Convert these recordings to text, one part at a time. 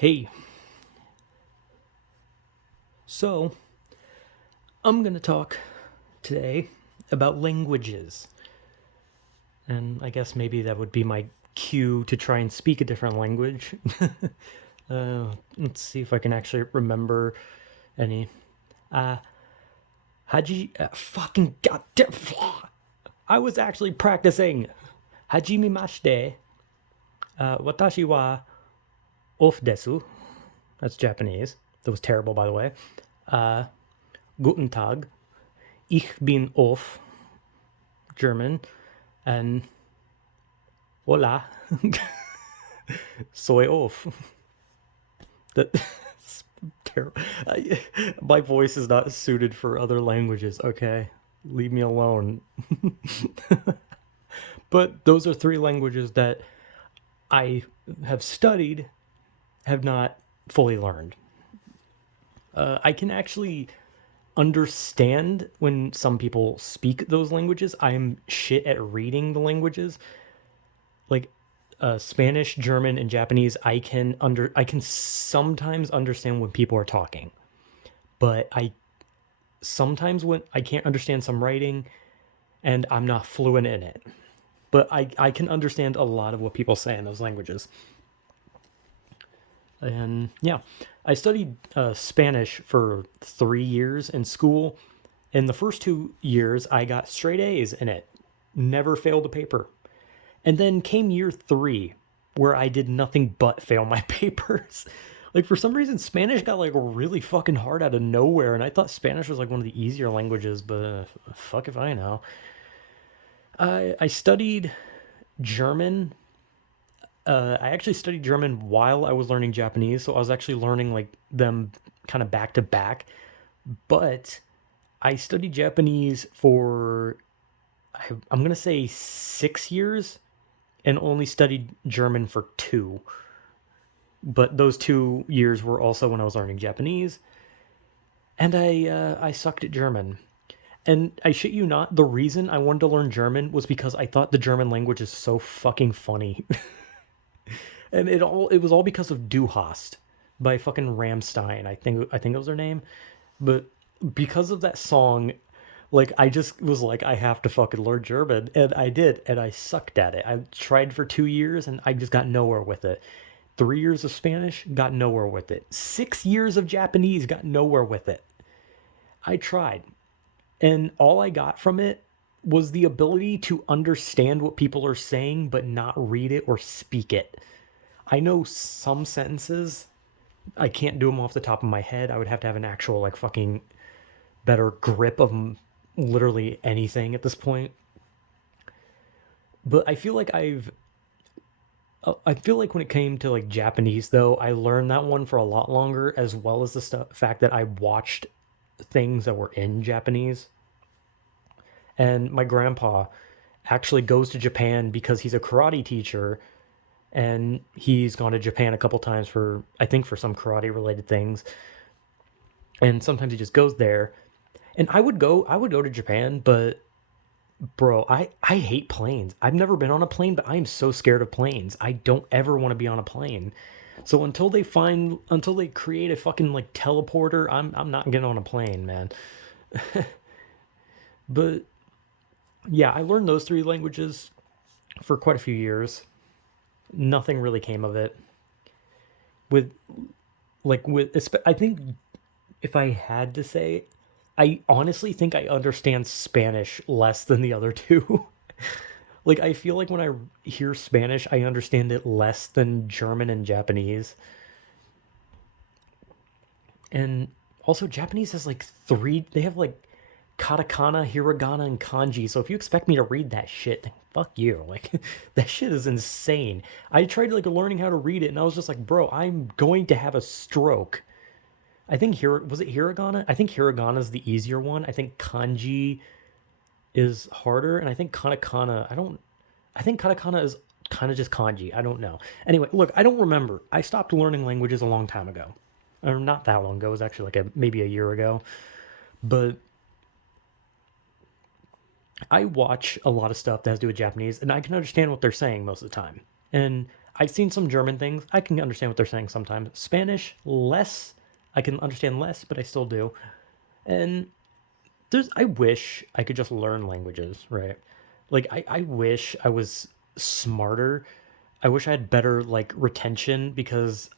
Hey, so I'm going to talk today about languages. And I guess maybe that would be my cue to try and speak a different language. Let's see if I can actually remember any. Haji. Fucking goddamn. I was actually practicing. Hajime mashite. Watashi wa ofu desu. That's Japanese. That was terrible, by the way. Guten Tag. Ich bin auf. German. And hola. Soy off. That's terrible. My voice is not suited for other languages. Okay, leave me alone. But those are three languages that I have studied, have not fully learned. I can actually understand when some people speak those languages. I'm shit at reading the languages. Like Spanish, German, and Japanese, I can sometimes understand when people are talking, but I sometimes when I can't understand some writing, and I'm not fluent in it. But I can understand a lot of what people say in those languages. And yeah, I studied Spanish for 3 years in school. In the first 2 years, I got straight A's in it, never failed a paper. And then came year three, where I did nothing but fail my papers. Like, for some reason, Spanish got like really fucking hard out of nowhere, and I thought Spanish was like one of the easier languages, but fuck if I know. I studied German. I actually studied German while I was learning Japanese, so I was actually learning like them kind of back to back. But I studied Japanese for I'm gonna say 6 years, and only studied German for two. But those 2 years were also when I was learning Japanese, and I sucked at German. And I shit you not, the reason I wanted to learn German was because I thought the German language is so fucking funny. And it was all because of Du Hast by fucking Ramstein. I think it was their name. But because of that song, like I just was like, I have to fucking learn German, and I did, and I sucked at it. I tried for 2 years, and I just got nowhere with it. 3 years of Spanish, got nowhere with it. 6 years of Japanese, got nowhere with it. I tried, and all I got from it was the ability to understand what people are saying, but not read it or speak it. I know some sentences. I can't do them off the top of my head. I would have to have an actual like fucking better grip of literally anything at this point. But I feel like when it came to like Japanese though, I learned that one for a lot longer, as well as the fact that I watched things that were in Japanese. And my grandpa actually goes to Japan because he's a karate teacher, and he's gone to Japan a couple times for I think for some karate related things. And sometimes he just goes there. And I would go to Japan, but bro, I hate planes. I've never been on a plane, but I am so scared of planes. I don't ever want to be on a plane. So until they create a fucking like teleporter, I'm not getting on a plane, man. But yeah, I learned those three languages for quite a few years. Nothing really came of it. With I think if I had to say, I honestly think I understand Spanish less than the other two. Like I feel like when I hear Spanish, I understand it less than German and Japanese. And also Japanese has like three they have like katakana, hiragana, and kanji. So if you expect me to read that shit, then fuck you. Like that shit is insane. I tried like learning how to read it, and I was just like, bro, I'm going to have a stroke. I think here was it hiragana? I think hiragana is the easier one. I think kanji is harder, and I think katakana. I think katakana is kind of just kanji. I don't know. Anyway, look, I don't remember. I stopped learning languages a long time ago, or not that long ago. It was actually like maybe a year ago. But I watch a lot of stuff that has to do with Japanese, and I can understand what they're saying most of the time. And I've seen some German things. I can understand what they're saying sometimes. Spanish, less. I can understand less, but I still do. And I wish I could just learn languages, right? Like, I wish I was smarter. I wish I had better, like, retention because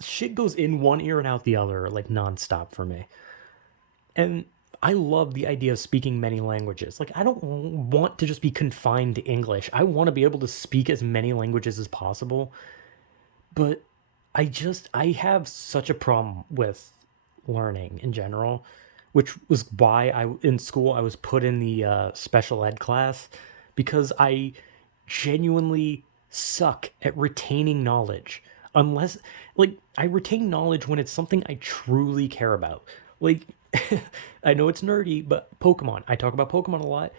shit goes in one ear and out the other, like, nonstop for me. And I love the idea of speaking many languages. Like, I don't want to just be confined to English. I want to be able to speak as many languages as possible. But I have such a problem with learning in general, which was why in school, I was put in the special ed class because I genuinely suck at retaining knowledge. Unless, like, I retain knowledge when it's something I truly care about. Like, I know it's nerdy, but Pokemon. I talk about Pokemon a lot,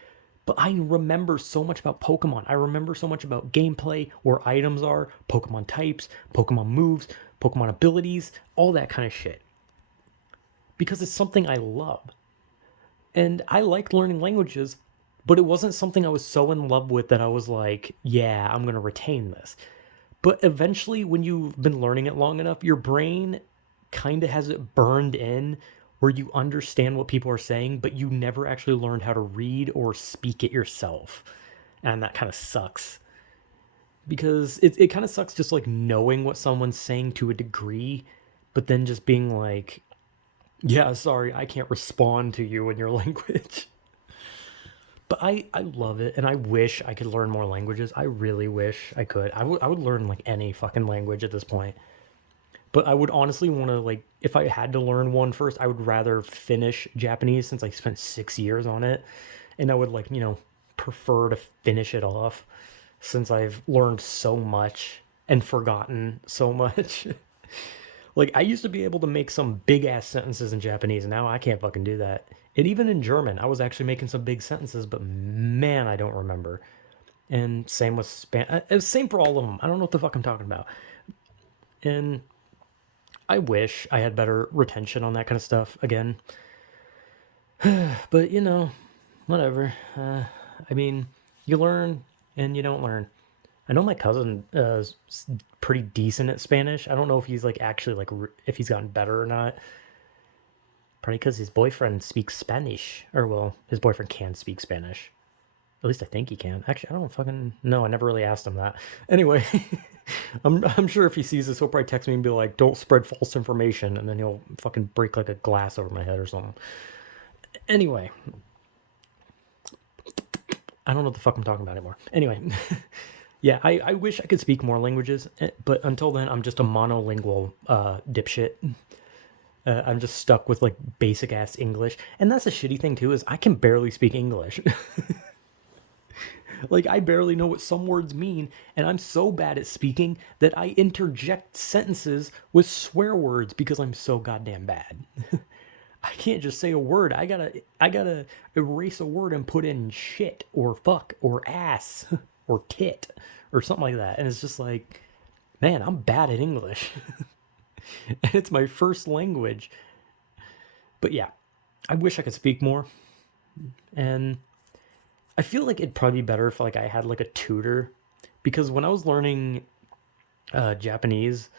but I remember so much about Pokemon. I remember so much about gameplay, where items are, Pokemon types, Pokemon moves, Pokemon abilities, all that kind of shit. Because it's something I love. And I liked learning languages, but it wasn't something I was so in love with that I was like, yeah, I'm going to retain this. But eventually, when you've been learning it long enough, your brain kind of has it burned in where you understand what people are saying, but you never actually learned how to read or speak it yourself. And that kind of sucks. Because it kind of sucks just like knowing what someone's saying to a degree, but then just being like, yeah, sorry, I can't respond to you in your language. But I love it, and I wish I could learn more languages. I really wish I could. I would learn like any fucking language at this point. But I would honestly want to, like, if I had to learn one first, I would rather finish Japanese since I spent 6 years on it, and I would like prefer to finish it off since I've learned so much and forgotten so much. Like, I used to be able to make some big ass sentences in Japanese, and now I can't fucking do that. And even in German, I was actually making some big sentences, but man, I don't remember. And same with same for all of them. I don't know what the fuck I'm talking about. And I wish I had better retention on that kind of stuff again. But whatever. I mean, you learn and you don't learn. I know my cousin is pretty decent at Spanish. I don't know if he's like actually like if he's gotten better or not. Probably because his boyfriend speaks Spanish, or well, his boyfriend can speak Spanish. At least I think he can. Actually, I don't fucking know. I never really asked him that. Anyway, I'm sure if he sees this, he'll probably text me and be like, "Don't spread false information," and then he'll fucking break like a glass over my head or something. Anyway, I don't know what the fuck I'm talking about anymore. Anyway, yeah, I wish I could speak more languages, but until then, I'm just a monolingual dipshit. I'm just stuck with like basic ass English, and that's a shitty thing too. Is I can barely speak English. Like, I barely know what some words mean, and I'm so bad at speaking that I interject sentences with swear words because I'm so goddamn bad. I can't just say a word. I gotta erase a word and put in shit or fuck or ass or tit or something like that. And it's just like, man, I'm bad at English. And it's my first language. But yeah, I wish I could speak more. And I feel like it'd probably be better if like I had like a tutor, because when I was learning Japanese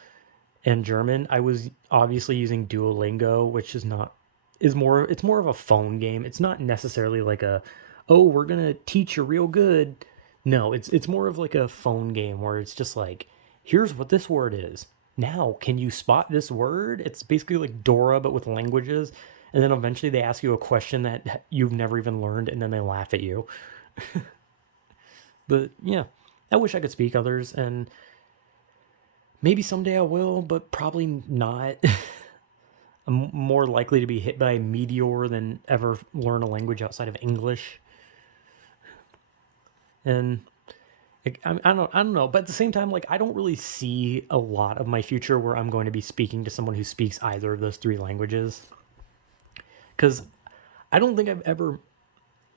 and German, I was obviously using Duolingo, which it's more of a phone game. It's not necessarily like oh, we're gonna teach you real good. No, it's more of like a phone game where it's just like, here's what this word is. Now, can you spot this word? It's basically like Dora but with languages. And then eventually they ask you a question that you've never even learned, and then they laugh at you. But yeah, I wish I could speak others, and maybe someday I will, but probably not. I'm more likely to be hit by a meteor than ever learn a language outside of English. And I don't know, but at the same time, like, I don't really see a lot of my future where I'm going to be speaking to someone who speaks either of those three languages. Because I don't think I've ever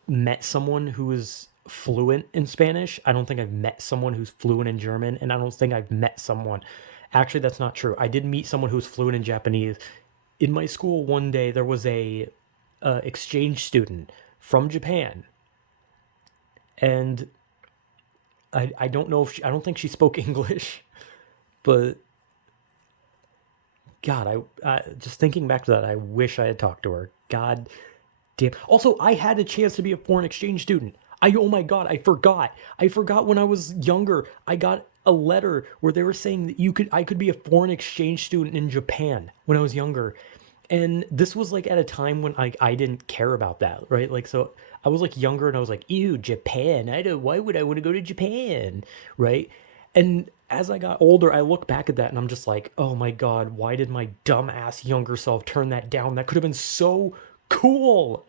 met someone who is fluent in Spanish. I don't think I've met someone who's fluent in German, and I don't think I've met someone. Actually, that's not true. I did meet someone who's fluent in Japanese. In my school one day, there was a exchange student from Japan, and I don't know if I don't think she spoke English, but God, I just thinking back to that, I wish I had talked to her. God damn. Also, I had a chance to be a foreign exchange student. Oh my God, I forgot. I forgot when I was younger. I got a letter where they were saying that I could be a foreign exchange student in Japan when I was younger. And this was like at a time when I didn't care about that, right? Like, so I was like younger and I was like, ew, Japan. Why would I want to go to Japan? Right? And as I got older, I look back at that and I'm just like, oh my God, why did my dumbass younger self turn that down? That could have been so cool.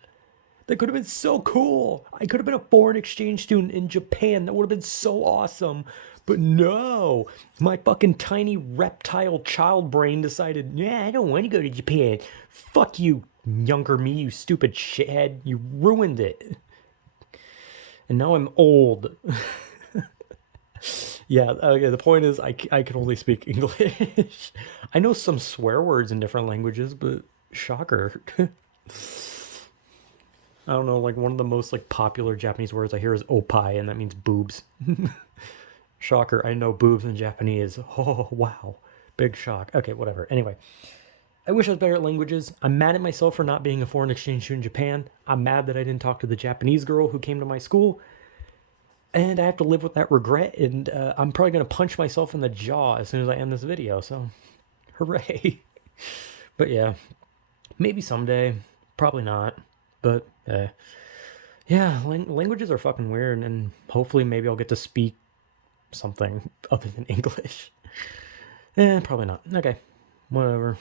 That could have been so cool. I could have been a foreign exchange student in Japan. That would have been so awesome. But no, my fucking tiny reptile child brain decided, yeah, I don't want to go to Japan. Fuck you, younger me, you stupid shithead. You ruined it. And now I'm old. Yeah, okay, the point is, I can only speak English. I know some swear words in different languages, but shocker. I don't know, like one of the most like popular Japanese words I hear is opai, and that means boobs. Shocker, I know boobs in Japanese. Oh, wow. Big shock. Okay, whatever. Anyway, I wish I was better at languages. I'm mad at myself for not being a foreign exchange student in Japan. I'm mad that I didn't talk to the Japanese girl who came to my school. And I have to live with that regret, and I'm probably going to punch myself in the jaw as soon as I end this video, so hooray. But yeah, maybe someday. Probably not. But yeah, languages are fucking weird, and hopefully maybe I'll get to speak something other than English. Probably not. Okay, whatever.